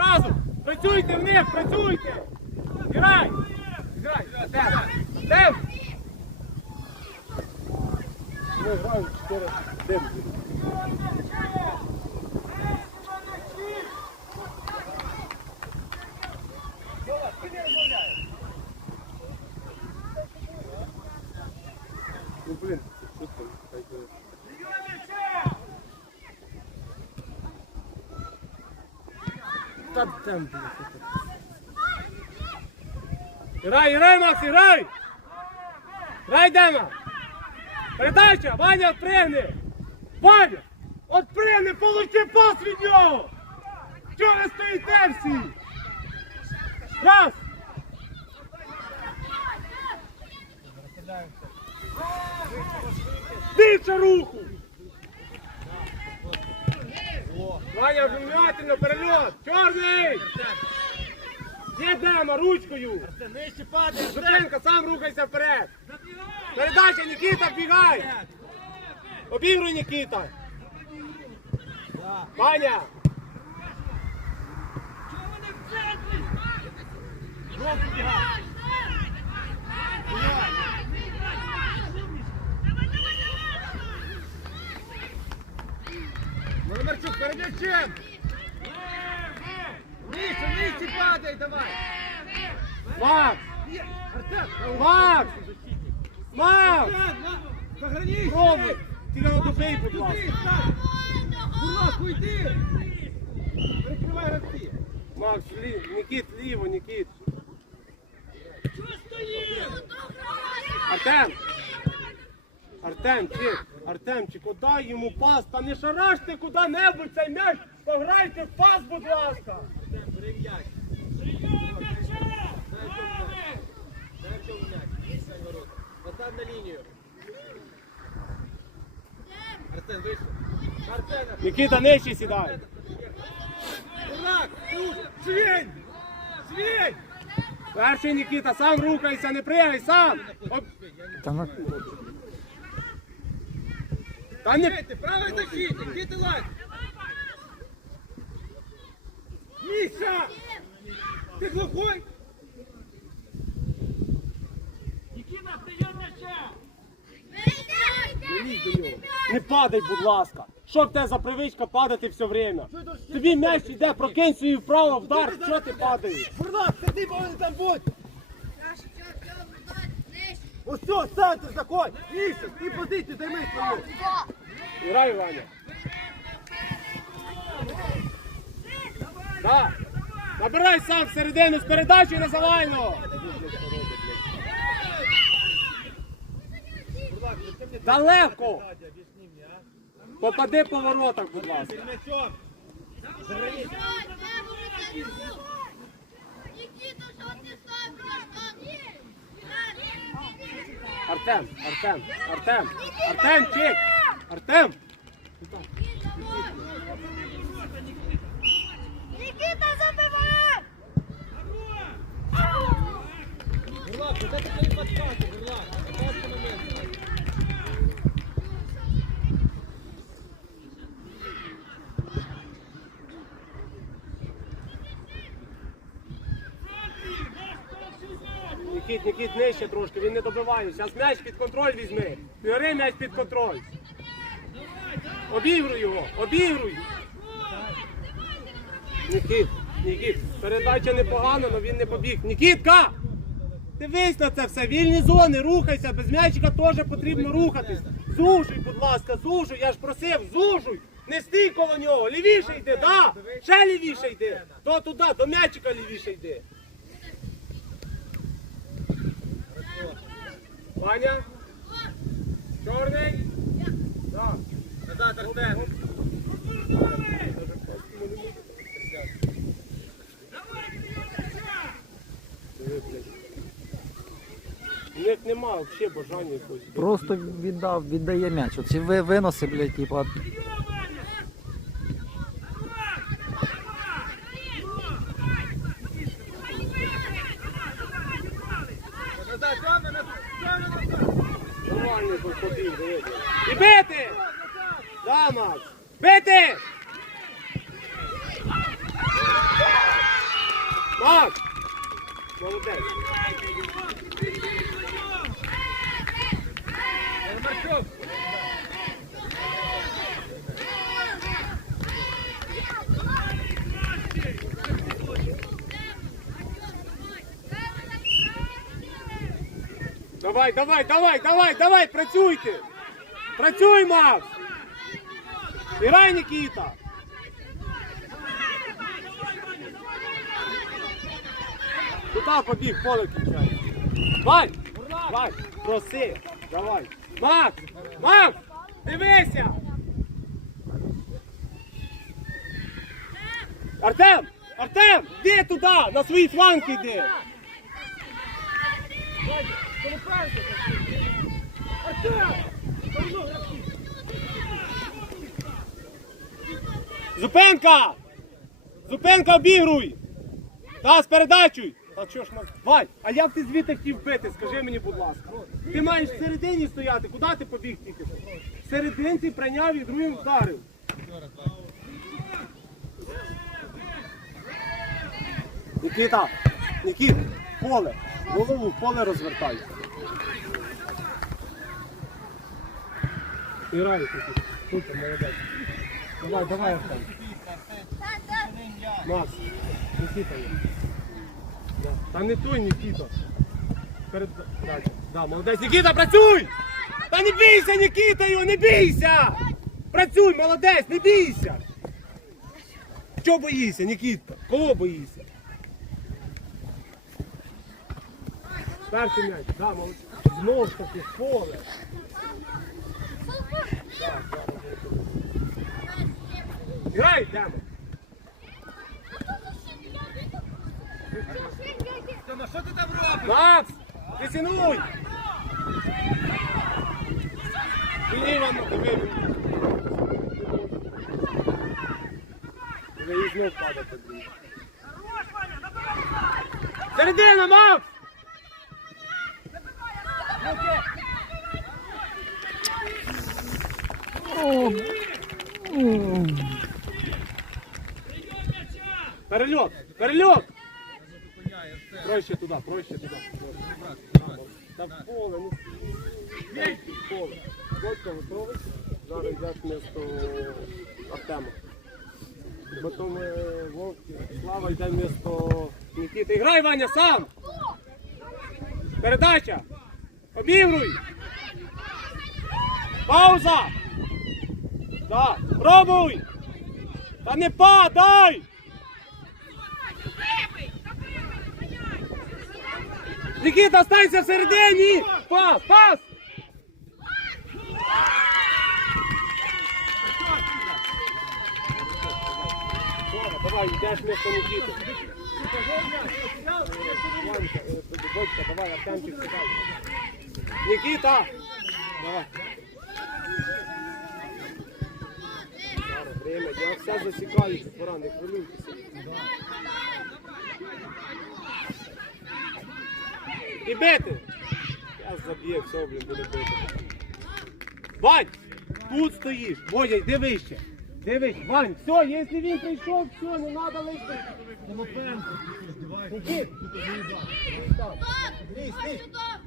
Зразу! Працюйте в них, працюйте! Грай! Грай! Артем! Ми граємо 4 демки. Ну, блін, що там? Хай буде. Та там. Грай, грай, Макс, грай! Грай, Дема! Передача! Ваня, отпригни! Ваня! Отпригни, получи пас від нього! Чого ви стоїте всі? Раз! Більше руху! Ваня, внимательно, перельот! Чорний! Є Дема, ручкою! Нижче падає. Сам рухайся вперед! Передача, Нікіта, бігай! Обігруй, Нікіта! Ваня! Володимирчук, перед м'ячем. Нижче, нижче падай, давай. Макс! Артем. Макс! Макс! Артем, на-. Пробуй! Ти не добий, будь ласка! стань. Бурлак, уйди. Перекривай гравці. Макс, лів, Нікіт, ліво, Нікіт! Артем! Артемчик, Артемчик, отдай йому пас, та не шараште куди-небудь цей м'яч, пограйте в пас, будь ласка! Артем, бери. Нікіта, нижче сідай! Бурлак, тут. Свінь. Свінь. Перший Нікіта, сам рухайся, не пригай, сам! Оп. Не... Дайте, правий защитник, діти лайк. Міша! Ти глухой? Не падай, будь ласка! Що в тебе за привичка падати все время? Тобі м'яч іде, прокинь свою вправо, вдар, що ти падаєш? Бурлак, сиди, повинен там бути. Ось все, центр заходь. Міша, ти позицію займи свою. Грай, Ваня. Да. Набирай сам всередину з передачею на Завайно. Далеко. Попади по воротах, будь ласка. М'ячом. Артем, Артем, Артем, Артемчик, Артем. Никита, забивай! Гурлак, куди ти коли підкати, Бурлак? Підкати на мене. Нікіт, Нікіт, нижче трошки, він не добиває. Зараз м'яч під контроль візьми. Бери м'яч під контроль. Обігруй його, обігруй. Нікіт, Нікіт, передача непогана, але він не побіг. Нікітка! Дивись на це все, вільні зони, рухайся, без м'ячика теж потрібно рухатись. Зужуй, будь ласка, зужуй, я ж просив, зужуй. Не стій коло нього, лівіше йди, да? Ще лівіше йди. То туди, до м'ячика лівіше йди. Ваня? Чорний? Так. Назад, Артем. У нема взагалі бажання якогось. Просто віддав, віддає м'яч. Оці ви виноси, блядь, типа. Нормально, походи, дивись. І бити! Да, Бити! Макс! Молодець! Макс! Давай, давай, давай, давай, давай, працюйте! Працюй, Макс! Грай, Нікіта! Туди побіг, поле кінчає. Вань! Вань, проси! Давай! Макс! Макс! Дивися! Артем! Артем! Іди туди! На свої фланки йди! Зупинка! Зупинка, обігруй! Та, з передачею! Та що ж, Макс? А як ти звідти хотів бити? Скажи мені, будь ласка. Ти маєш в середині стояти, куди ти побіг тільки? що? В серединці прийняв і другим вдарив. Нікіта, Нікіт, поле, голову в поле розвертай. Грай тут. Супер, молодець. Давай, давай, Артем. Макс, Нікіта є. Да. Та не той Нікіта. Перед... Далі. Да, молодець. Нікіта, працюй! Та не бійся, Нікіта, його, не бійся! Працюй, молодець, не бійся! Чого боїшся, Нікіта? Кого боїшся? Перший м'яч, да, молодець. Знову ж таки, поле. Грай, йдемо. Тьома, що ти там робиш? Макс, притянуй! Іван, диви. Диви, і знов падати. Середина, Макс! Перельот, перельот! Проще туди, проще туди. Та в поле, ну в готовий. Зараз йде вмісто Артема. Потім е, Вовки, Слава йде вмісто Нікіти. Грай, Ваня, сам! Передача! Обігруй! Пауза! Да, пробуй! Та не падай! Нікіта, останься всередині! Пас, пас! Давай, йдеш вместо Нікіти. Е, давай, Артемчик, сідай. Нікіта! Давай. Время, я все засікаю, пора, не хвилюйтеся. І бити! Я заб'є, все, блін, буде бити. Вань! Тут стоїш! Бодя, йди вище! Дивись, Вань, все, якщо він прийшов, все, не треба. Нікіт! Стій.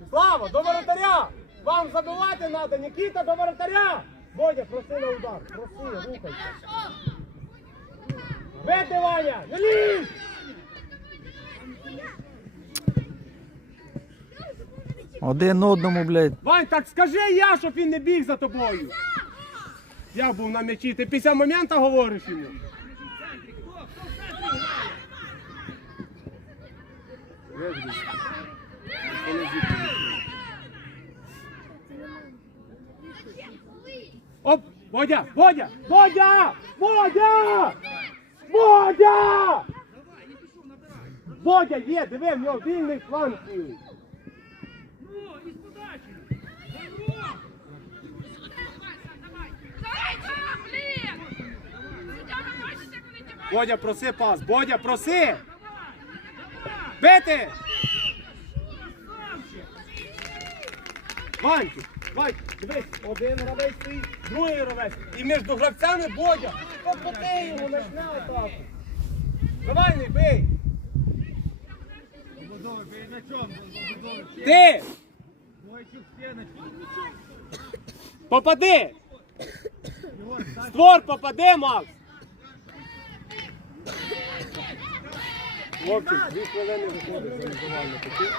Слава, до воротаря! Вам забивати треба, Нікіта, до воротаря! Бодя, проси на удар, проси, рухайся. Бити, Ваня! Не лізь! Один одному, блядь. Вань, так скажи я, щоб він не біг за тобою. Я був на м'ячі, ти після моменту говориш йому. Оп, Бодя, Бодя, Бодя, Бодя! Бодя! Бодя є, диви, в нього вільний фланг. Бодя, проси пас, Бодя, проси! Бити! Ваньки, Вань, дивись, один гравець стоїть, другий гравець. І між гравцями Бодя. Попоти йому, почне атаку. Давай, не бий! Ти! Попади! Створ попади, Макс! Хлопчик, дві хвилини виходить за індивідуальне таки.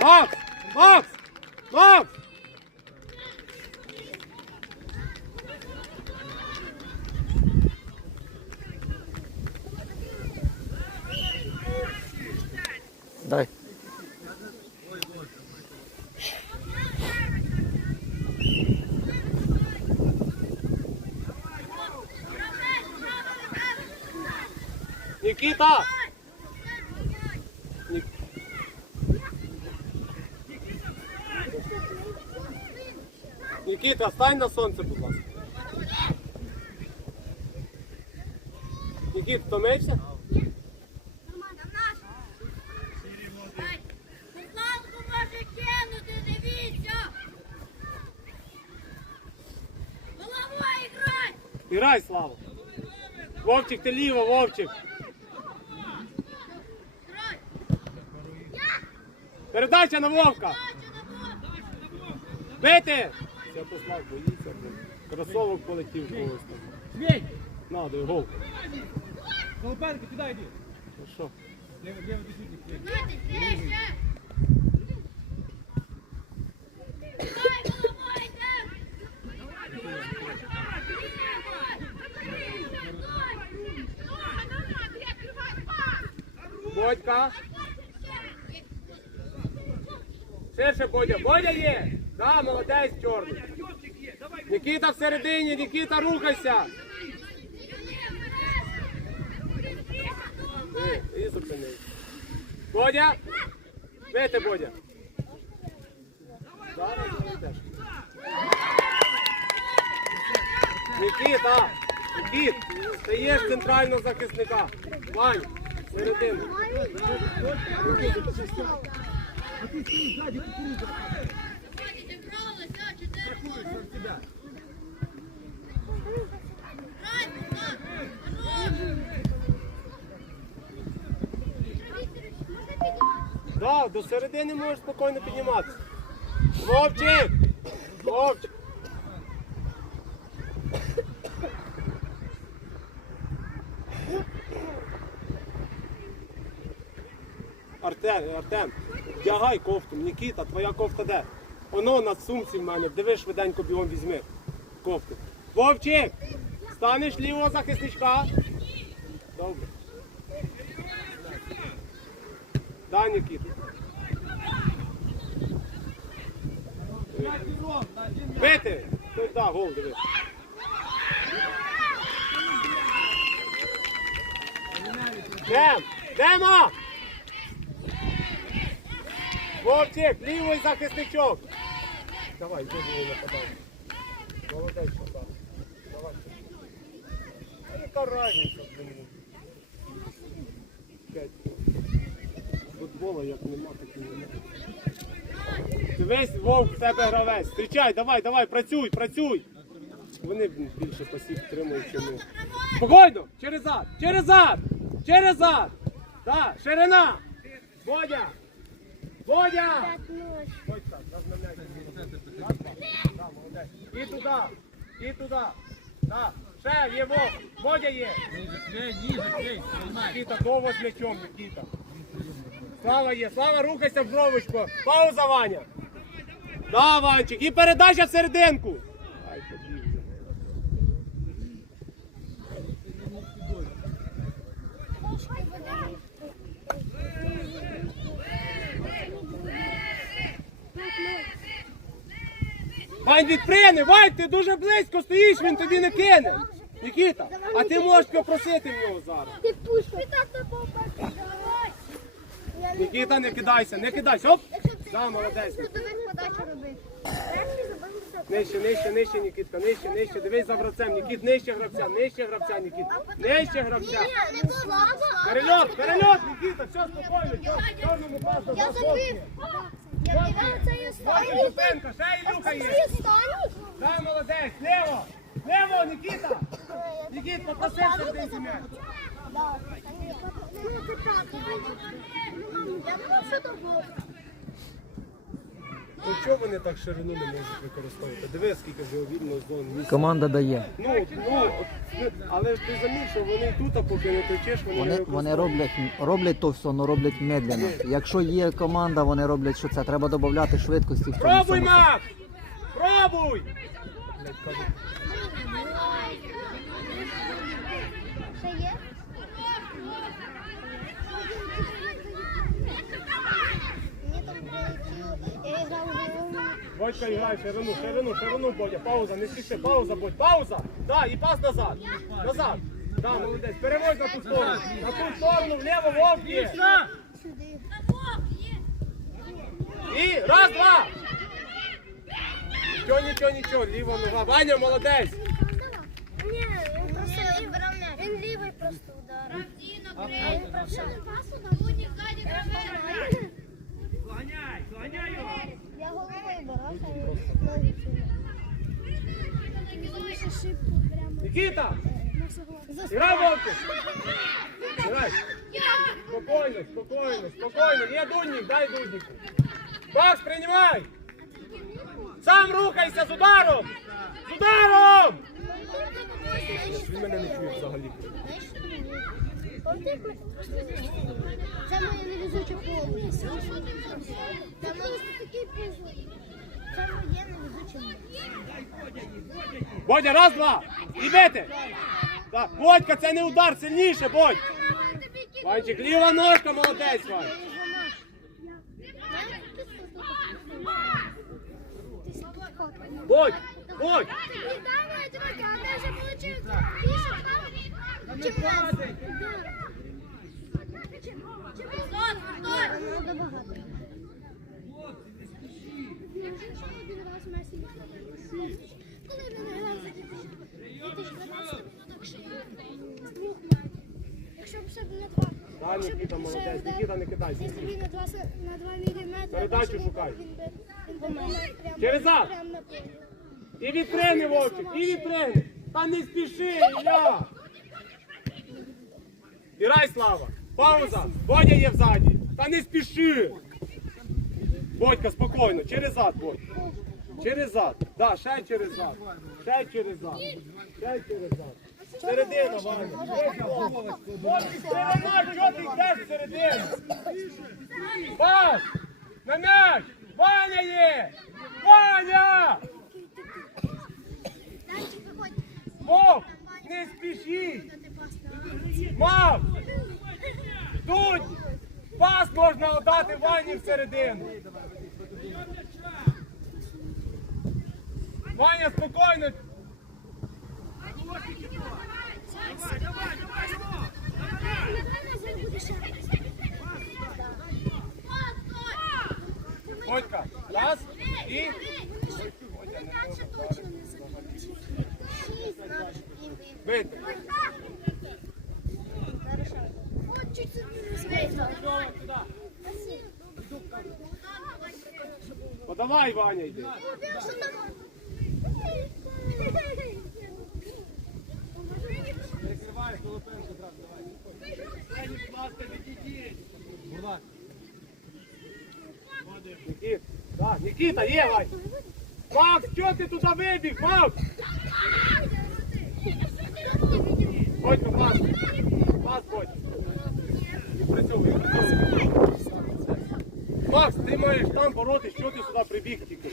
Макс! Макс! Дай. Никита! Ні- Никита, стань на сонце, будь ласка. Нікіт, втомився? Грай! Слава. Вовчик, ти ліво, Вовчик. Передача на Вовка. Бити! Святослав боїться, блин. Кросовок полетів когось там. Свій! Надо, гол. Голубенко, куди йди? Ну що? Бодька. Ширше Бодя. Бодя є. Да, молодець чорний. Нікіта всередині, Нікіта, рухайся. І зупинись. Бодя. Бити, Бодя. Нікіта. Нікіт, стаєш центрального захисника. Вань, середину. Ходите, вправо, все, чотири Сам себе. Грай, Руслан! Хорош! Да, до середини можеш спокійно підніматися. Хлопчик! Хлопчик! Артем, Артем, вдягай кофту. Нікіта, твоя кофта де? Воно на сумці в мене. Диви швиденько бігом візьми. Кофту. Вовчик! Станеш лівого захисничка? Добре. Да, Нікіта. П'ять ігрок, на один м'яч. Бити! Тут, да, гол, диви. Дем! Дема! Вовчик, лівий захисничок! Давай, йди було нападай. Молодець, Шапан. Давай. А яка разниця, блин? Футбола як нема, так і нема. Дивись, вовк в тебе гравець. Зустрічай, давай, давай, працюй, працюй. Вони більше пасів тримають, ніж ми. Спокійно! Через зад! Через зад! Через зад! Так, ширина! Бодя! Бодя! Ось так. І туди, і туди. Так, ще є вовк. Бодя є. Ніже, ніже. Приймай. Нікіта, довго з м'ячом, Нікіта. Слава є, Слава, рухайся в бровочку. Пауза, Ваня. Да, і передача в серединку. Вань, відприни, Вань, ти дуже близько стоїш, він тобі не кине. Нікіта, а ти можеш попросити в нього зараз. Ти пушка. Ти так не попадеш. Давай. Я не Нікіта, не кидайся, не кидайся. Оп! Да, молодець. Нижче, нижче, нижче, Нікітка, нижче, нижче. Дивись за гравцем, Нікіт, нижче гравця, нижче гравця, Нікіт. Нижче гравця. Не. Перельот, перельот, Нікіта, все спокійно, чор- чорному пасу. Я забив. Я забив цей Бачиш, останній. зупинка, ще Ілюха є. Цей останній? Да, молодець, лево, лево, Нікіта. Нікіт, попроси серденький м'яч. Ну, було. Ну чого вони так ширину не можуть використовувати? Дивись, скільки вже вільно зон місця. Команда дає. Ну, ну, от, але ж ти заміть, що вони тут, а поки не кричиш, вони, Вони, не вони використовують. роблять, роблять то все, але роблять медленно. Якщо є команда, вони роблять, що це треба додати швидкості в цьому Пробуй, всьому. Макс! Пробуй! Блядь, Ще є? Мені там прилетіло, я грав голову. Бодька грай, ширину, ширину, ширину, Бодя, пауза, не спіши, пауза, Бодь, пауза! Да, і пас назад, назад. Да, молодець, переводь на ту сторону, на ту сторону, вліво, вовк є. І раз, два! Нічого, нічого, нічого, ліва нога. Ваня, молодець! Ні, він просто. Він лівий просто ударив. А він правша. Я Нікіта! За Грай, Вовки! Грай! Спокойно, спокойно, спокойно. Є дудник, дай дуднику. Бакс, приймай! Сам рухайся з ударом! З ударом! Він мене не чує взагалі. Це моє невезуче поле такий позор. Це моє невезуче Бодя, раз, два! І бити! Так, Бодька, це не удар, сильніше, Бодь! Ванчик, ліва ножка, молодець, Вань! Бодь! Бодь! Коли він грав за 2012 так ще Якщо б ще б на. Да, якщо б Нікіта, молодець. Нікіта, не кидайся. Якщо він на два с- на два міліметри. Передачу шукай. Через зад. І відпригни, Вовчик, і відпригни. Та не спіши, Ілля. Ірай, Слава. Пауза. Бодя є взаді. Та не спіши. Бодька, спокійно, через зад, Бодь. Через зад. Да, ще через зад. Ще через зад. Ще через зад. Середина, Ваня. Середина, чого ти йдеш всередину? Пас! На м'яч! Ваня є! Ваня! Вов, не спішіть! Мав! Тут! Пас можна отдати Вані всередину! Ваня, спокійно! Ходька, раз і... Бити. Подавай, Ваня, йди. Нікіт, да, Нікіта, є. Макс, що ти туди вибіг, Макс? Ходько, пас. Пас, ходь. Відпрацьовуй. Макс, ти маєш там боротись, що ти сюди прибіг тільки?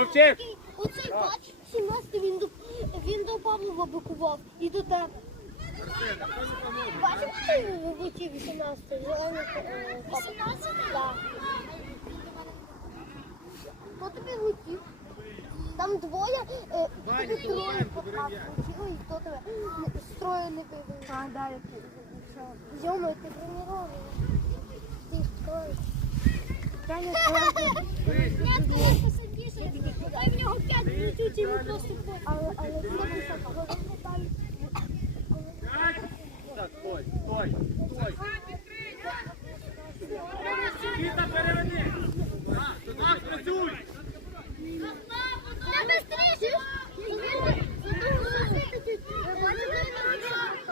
Вовчик! Оцей бач, 17 він до, він до Павлова бикував і до тебе. Бачиш, що він вилетів 18 зелений е, Павло? 18? Так. Хто тобі летів? Там двоє, е, тобі троє поправ. І хто тебе? З троє не вивели. А, да, я Йома, ти бронірований. Ти хто? Таня, Нет, просто садися. Дай в нього п'ять минут, і він просто Але, але ти коли ми там... Так, стой, стой, стой. Кіта, переверни. Так, так, працюй. Та быстріше!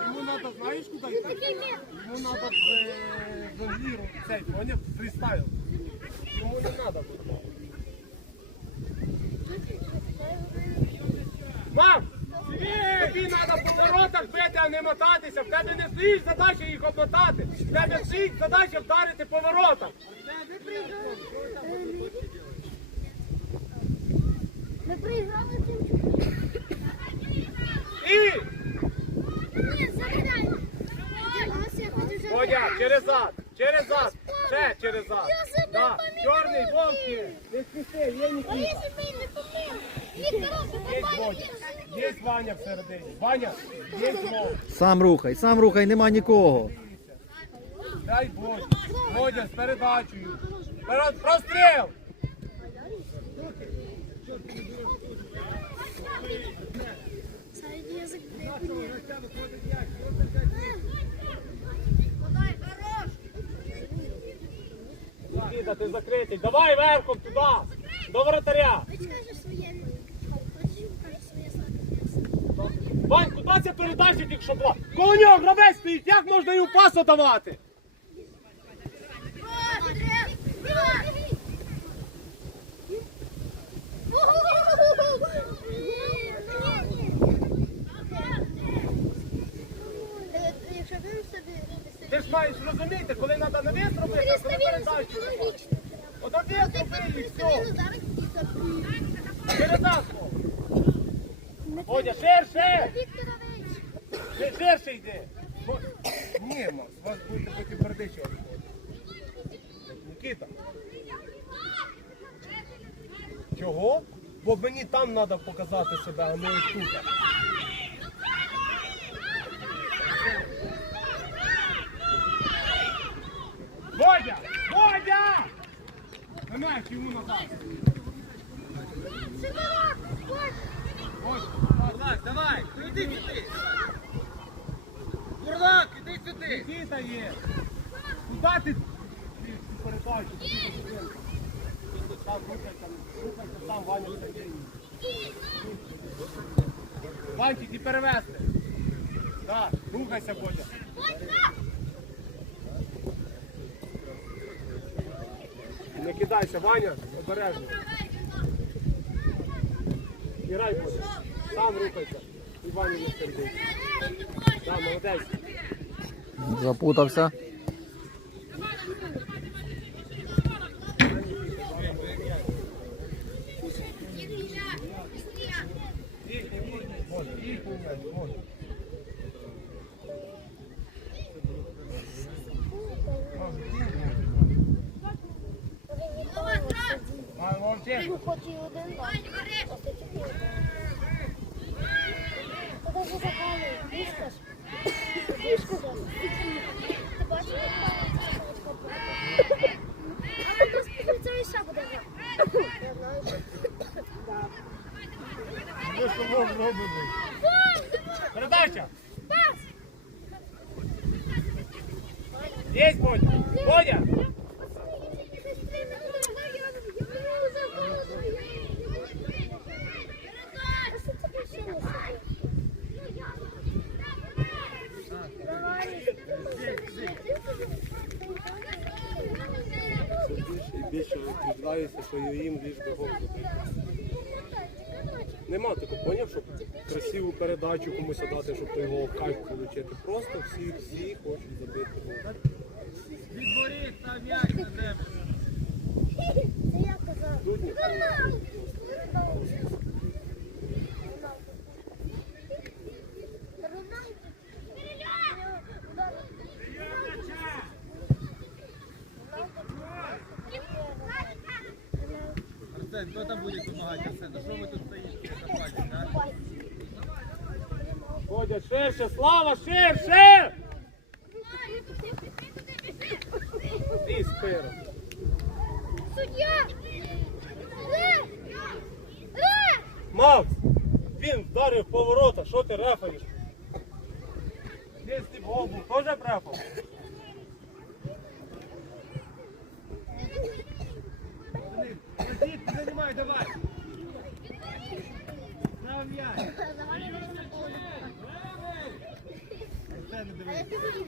Йому треба, знаєш, куди йти? Йому треба в завіру цей, поняв? Фрістайл. Йому не треба тут. Мам! Тобі треба по воротах бити, а не мотатися. В тебе не стоїть задача їх обмотати. В тебе стоїть задача вдарити по воротах. Ми проіграли тим. І! Водя, через зад, через зад, ще через зад. Да. Чорний, вовки, не спіши, є Нікіта. Є Водя, є Ваня всередині. Ваня, є Вов. Сам рухай, сам рухай, нема нікого. Дай Водя. Водя з передачею. Простріл! Нікіта, ти закритий. Давай верхом туди, до своє Вань, куди ця передача тільки що була? Коло нього гравець стоїть, як можна йому пасу давати? Якщо він собі Ти ж маєш розуміти, коли треба навіс робити, а коли передачу. От навіс роби і все. Передачу. Водя, ширше! Вікторович, Ширше йди. Ні, у вас будете потім бердичі. Нікіта. Чого? Бо мені там треба показати себе, а не тут. Водя! Водя! На м'яч йому назад. Ось. Бурлак, давай, ну іди сюди. Бурлак, іди сюди. Нікіта є. Куди ти? Ти рухайся, рухайся. Ванчик, і перевести. Так, рухайся, Бодя. Не кидайся, Ваня, обережно. Грай, Бодя. Сам рухайся. І Ваня не сердить. Так, молодець. Запутався. Їхній, їхній, Бодя, їхній м'яч, Бодя. А, мовчи. хоч і один. Просто чотири. Ти даже запалив, вискаш. Вискаш. Ти бачиш, як А він просто працює ще буде. Я знаю, що. Ми що мов робимо? Передача! Есть, Бодя! Бодя! І більше відчуваюся, що їм ліж би гол Нема такого, поняв, щоб красиву передачу комусь дати, щоб той його кайф отримати. Просто всі, всі хочуть забити гол. Відборіть на м'яч на землю. Це я казав. Дудник. Арсен, хто там буде допомагати? Арсен, а що ви тут стоїте? Запаліть, да? Бодя, ширше, слава, ширше! Ти спира. Суддя! Макс, він вдарив поворота, що ти рефаєш? Десь ти в голову теж брефав? Сидіть, не займай, давай. На м'яч. Це не дивись. Що в тебе ще? Він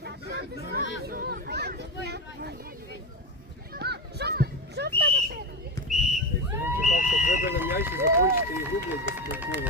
чекав, щоб вибили м'яч і закінчити ігру, блядь, безпілково.